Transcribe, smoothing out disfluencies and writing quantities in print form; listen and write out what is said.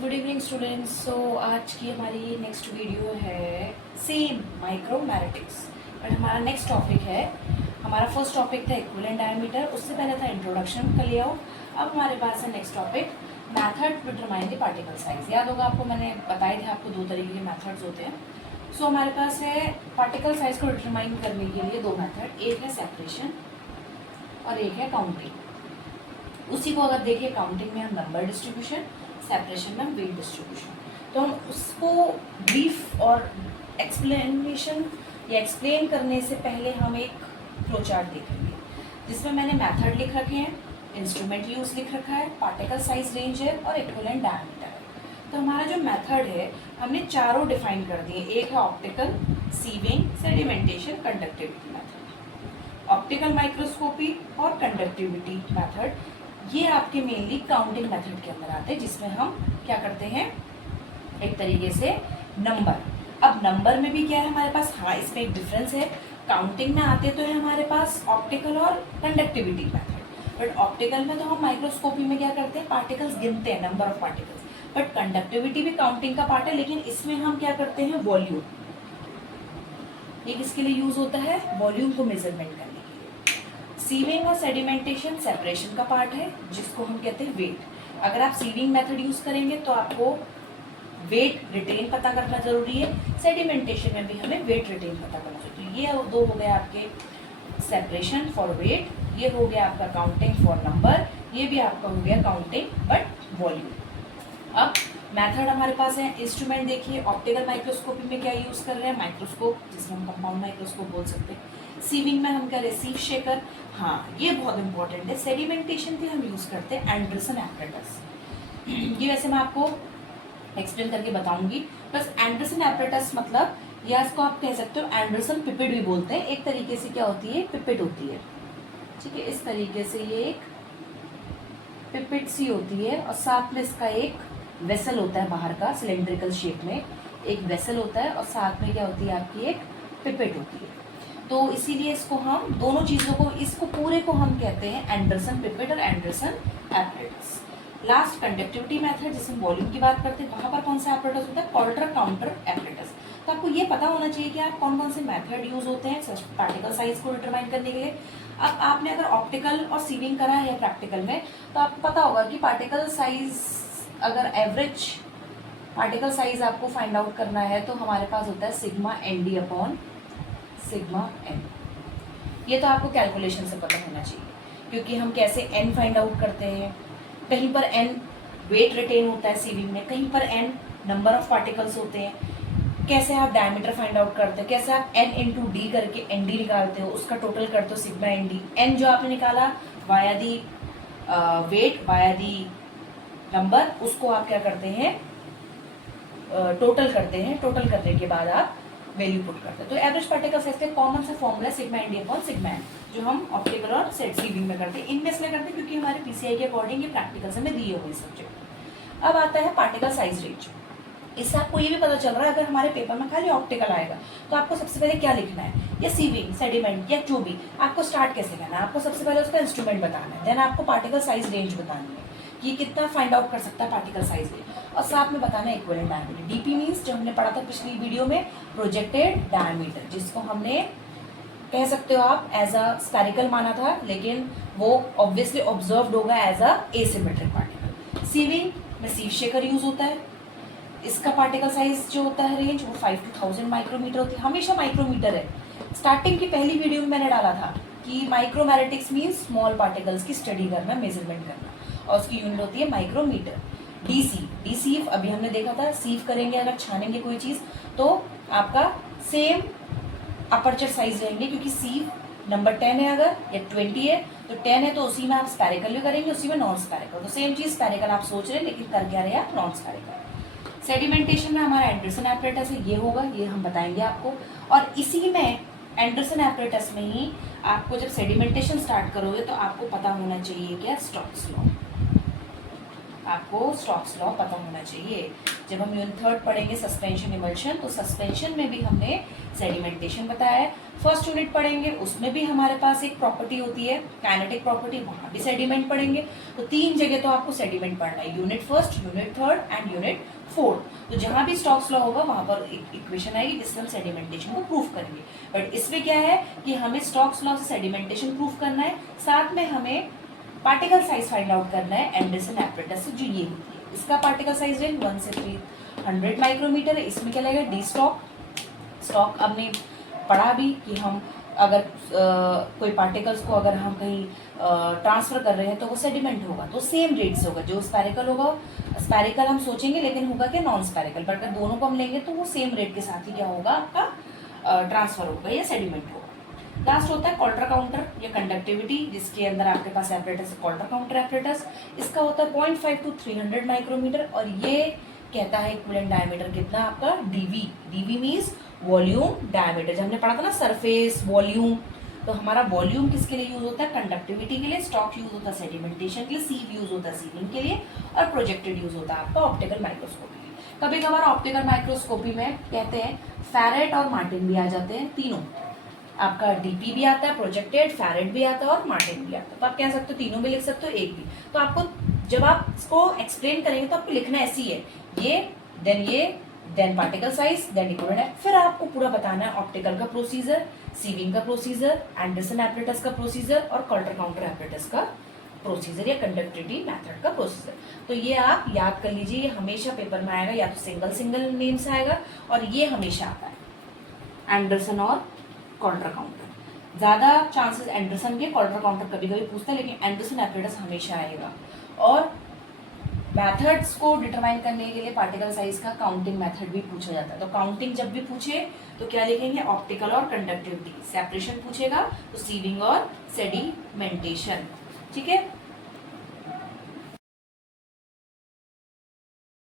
Good evening students. सो आज की हमारी नेक्स्ट वीडियो है सेम माइक्रोमैग्नेटिक्स, बट हमारा नेक्स्ट टॉपिक है। हमारा फर्स्ट टॉपिक था इक्विवेलेंट डायमीटर, उससे पहले था इंट्रोडक्शन का लेआउट। अब हमारे पास है next topic method to determine the particle size. याद होगा आपको, मैंने बताए थे आपको दो तरीके के मैथड्स होते हैं। सो हमारे पास है पार्टिकल साइज को डिटरमाइन करने के लिए दो मैथड, एक है सेपरेशन और एक है काउंटिंग। उसी को अगर देखिए, काउंटिंग में हम नंबर डिस्ट्रीब्यूशन, सेपरेशन में वेट डिस्ट्रीब्यूशन। तो हम उसको ब्रीफ और एक्सप्लेनेशन या एक्सप्लेन करने से पहले हम एक फ्लो चार्ट देखेंगे जिसमें मैंने मेथड लिख रखे हैं, इंस्ट्रूमेंट यूज लिख रखा है, पार्टिकल साइज रेंज है और इक्विवेलेंट डायमीटर है। तो हमारा जो मेथड है हमने चारों डिफाइन कर दिए। एक है optical, sieving, sedimentation, conductivity method. Optical microscopy और कंडक्टिविटी मेथड ये आपके मेनली काउंटिंग मेथड के अंदर आते हैं, जिसमें हम क्या करते हैं, एक तरीके से नंबर। अब नंबर में भी क्या है हमारे पास, हाँ इसमें एक डिफरेंस है। काउंटिंग में आते तो है हमारे पास ऑप्टिकल और कंडक्टिविटी मेथड, बट ऑप्टिकल में तो हम माइक्रोस्कोपी में क्या करते हैं, पार्टिकल्स गिनते हैं, number of particles. But conductivity भी काउंटिंग का पार्ट है, लेकिन इसमें हम क्या करते हैं, वॉल्यूम। ये किसके लिए यूज होता है, वॉल्यूम को मेजरमेंट करने। सीविंग और सेडिमेंटेशन सेपरेशन का पार्ट है, जिसको हम कहते हैं वेट। अगर आप सीविंग मेथड यूज करेंगे तो आपको वेट रिटेन पता करना जरूरी है, सेडिमेंटेशन में भी हमें वेट रिटेन पता करना चाहिए। ये दो हो गए आपके सेपरेशन फॉर वेट, ये हो गया आपका काउंटिंग फॉर नंबर, ये भी आपका हो गया काउंटिंग बट वॉल्यूम। अब मेथड हमारे पास है। इंस्ट्रूमेंट देखिए, ऑप्टिकल माइक्रोस्कोपी में क्या यूज कर रहे हैं, माइक्रोस्कोप, जिसमें हम कंपाउंड माइक्रोस्कोप बोल सकते हैं। सीविंग में हम क्या रिसीव शेकर, हाँ ये बहुत इंपॉर्टेंट है। सेडिमेंटेशन भी हम यूज करते हैं एंडरसन एपरेटस। ये वैसे मैं आपको एक्सप्लेन करके बताऊंगी। बस एंडरसन एपरेटस मतलब, या इसको आप कह सकते हो एंडरसन पिपेट भी बोलते हैं। एक तरीके से क्या होती है, पिपेट होती है, ठीक है। इस तरीके से ये एक पिपेट सी होती है और साथ में इसका एक वेसल होता है बाहर का, सिलेंड्रिकल शेप में एक वेसल होता है और साथ में क्या होती है आपकी एक पिपेट होती है। तो इसीलिए इसको हम दोनों चीजों को, इसको पूरे को हम कहते हैं एंडरसन पिपेट और Anderson apparatus. Last conductivity method, जिसमें वॉल्यूम की बात करते हैं, वहां पर कौन सा एपरेटस होता है, कॉल्टर काउंटर एपरेटस। तो आपको ये पता होना चाहिए कि आप कौन कौन से मेथड यूज होते हैं पार्टिकल साइज को डिटरमाइन करने के लिए। अब आपने अगर ऑप्टिकल और सीविंग करा है प्रैक्टिकल में, तो आपको पता होगा कि पार्टिकल साइज, अगर एवरेज पार्टिकल साइज आपको फाइंड आउट करना है तो हमारे पास होता है sigma n d upon sigma n. ये तो आपको कैलकुलेशन से पता होना चाहिए, क्योंकि हम कैसे एन फाइंड आउट करते हैं। कहीं पर एन वेट रिटेन होता है सीविंग में, कहीं पर एन नंबर ऑफ पार्टिकल्स होते हैं। कैसे आप डायमीटर फाइंड आउट करते हैं, कैसे आप एन इंटू डी करके एन डी निकालते हो, उसका टोटल करते हो सिग्मा एन डी। एन जो आपने निकाला via the wait via the number, उसको आप क्या करते हैं, टोटल करते हैं। टोटल करने के बाद आप वैल्यू पुट करते हैं। तो एवरेज पार्टिकल साइज का कॉमन सा formula sigma n d upon sigma n, जो हम ऑप्टिकल और सीविंग में करते हैं। इनमें इसलिए करते हैं क्योंकि हमारे पीसीआई के अकॉर्डिंग ये प्रैक्टिकल से में दिए हुए सब्जेक्ट। अब आता है पार्टिकल साइज रेंज। इससे आपको ये भी पता चल रहा है, अगर हमारे पेपर में खाली ऑप्टिकल आएगा तो आपको सबसे पहले क्या लिखना है, या सीविंग सेडिमेंट या जो भी, आपको स्टार्ट कैसे करना है। आपको सबसे पहले उसका इंस्ट्रूमेंट बताना है, देन आपको पार्टिकल साइज रेंज बतानी है कि कितना फाइंड आउट कर सकता है पार्टिकल साइज रेंज, और साथ में बताना है इक्विवेलेंट डायमीटर। डीपी मींस जो हमने पढ़ा था पिछली वीडियो में, प्रोजेक्टेड डायमीटर, जिसको हमने कह सकते हो आप एज अ स्फेरिकल माना था, लेकिन वो ऑब्वियसली ऑब्जर्व्ड होगा as a asymmetric particle. Sieving में सीव शेकर यूज होता है, इसका पार्टिकल साइज जो होता है रेंज, वो 5 to 1000 माइक्रोमीटर होती है, हमेशा माइक्रोमीटर है। स्टार्टिंग की पहली वीडियो में मैंने डाला था कि माइक्रोमैग्नेटिक्स मींस स्मॉल पार्टिकल्स की स्टडी करना, मेजरमेंट करना, और उसकी यूनिट होती है माइक्रोमीटर। डीसीव अभी हमने देखा था, सीव करेंगे अगर छानेंगे कोई चीज तो आपका सेम अपर्चर साइज रहेंगे, क्योंकि सीव नंबर 10 है अगर, या 20 है तो 10 है तो उसी में आप स्पेरिकल भी करेंगे, उसी में नॉन स्पेरिकल। तो सेम चीज स्पेरिकल आप सोच रहे हैं, लेकिन कर क्या रहे हैं आप, नॉन स्पेरिकल। सेडिमेंटेशन में हमारा एंडरसन एपरेटस है, ये होगा, ये हम बताएंगे आपको। और इसी में एंडरसन एपरेटस में ही आपको जब सेडिमेंटेशन स्टार्ट करोगे तो आपको पता होना चाहिए क्या, स्टोक्स लॉ। आपको स्टोक्स लॉ पता होना चाहिए। जब हम यूनिट 3 पढ़ेंगे सस्पेंशन इमल्शन, तो सस्पेंशन में भी हमने सेडिमेंटेशन बताया है। फर्स्ट यूनिट पढ़ेंगे, उसमें भी हमारे पास एक प्रॉपर्टी होती है काइनेटिक प्रॉपर्टी, वहां भी सेडिमेंट पढ़ेंगे। तो 3 जगह तो आपको सेडिमेंट पढ़ना है, unit first, unit third and unit fourth. तो जहां भी स्टोक्स लॉ होगा वहां पर एक इक्वेशन आएगी जिससे हम सेडिमेंटेशन को प्रूफ करेंगे। बट इसमें क्या है कि हमें स्टोक्स लॉ से सेडिमेंटेशन प्रूफ करना है, साथ में हमें पार्टिकल साइज फाइंड आउट करना है एंडरसन एपरेटस से, जो ये होती है। इसका पार्टिकल साइज रेंज 1 से 300 माइक्रोमीटर है। इसमें क्या लगेगा, डी स्टॉक। स्टॉक हमने पढ़ा भी कि हम अगर कोई पार्टिकल्स को अगर हम कहीं ट्रांसफर कर रहे हैं तो वो सेडिमेंट होगा, तो सेम रेट से होगा। जो स्पैरिकल होगा, स्पैरिकल हम सोचेंगे लेकिन होगा क्या, नॉन स्पैरिकल। पर अगर दोनों को हम लेंगे तो वो सेम रेट के साथ ही क्या होगा, आपका ट्रांसफर होगा या सेडिमेंट होगा। लास्ट होता है कॉल्टर काउंटर या कंडक्टिविटी, जिसके अंदर आपके पास एपरेटस कॉल्टर काउंटर एपरेटस। इसका होता है 0.5 to 300 माइक्रोमीटर, और ये कहता है इक्विवेलेंट डायमीटर कितना आपका, DV. DV means volume diameter. जब हमने पढ़ा था ना सरफेस वॉल्यूम, तो हमारा वॉल्यूम किसके लिए यूज होता है, कंडक्टिविटी के लिए। स्टॉक यूज होता है सेडिमेंटेशन के लिए, सीव यूज होता है सीविंग के लिए, और प्रोजेक्टेड यूज होता है आपका ऑप्टिकल माइक्रोस्कोपी के लिए। कभी कभार ऑप्टिकल माइक्रोस्कोपी में कहते हैं फैरेट और मार्टिन भी आ जाते हैं, तीनों। आपका डीपी भी आता है, प्रोजेक्टेड, फैरेट भी आता है और मार्टिन भी आता है। तो आप कह सकते हो तीनों भी लिख सकते हो, एक भी। तो आपको जब आप इसको एक्सप्लेन करेंगे तो आपको लिखना ऐसी है, ये then particle size, then equivalent है। फिर आपको पूरा बताना है ऑप्टिकल का प्रोसीजर, सीविंग का प्रोसीजर, एंडरसन एपरेटस का प्रोसीजर और कॉल्टर काउंटर एपरेटस का प्रोसीजर या कंडक्टिविटी मेथड का प्रोसीजर। तो ये आप याद कर लीजिए, ये हमेशा पेपर में आएगा, या तो सिंगल सिंगल नेम से आएगा, और ये हमेशा आता है एंडरसन और कॉल्टर काउंटर। ज्यादा चांसेस एंडरसन के, कॉल्टर काउंटर कभी कभी पूछता है, लेकिन एंडरसन एपरेटस हमेशा आएगा। और मेथड्स को डिटरमाइन करने के लिए पार्टिकल साइज का काउंटिंग मेथड भी पूछा जाता है। तो काउंटिंग जब भी पूछे तो क्या लिखेंगे, ऑप्टिकल और कंडक्टिविटी। सेपरेशन पूछेगा तो सीविंग और सेडिमेंटेशन, ठीक है।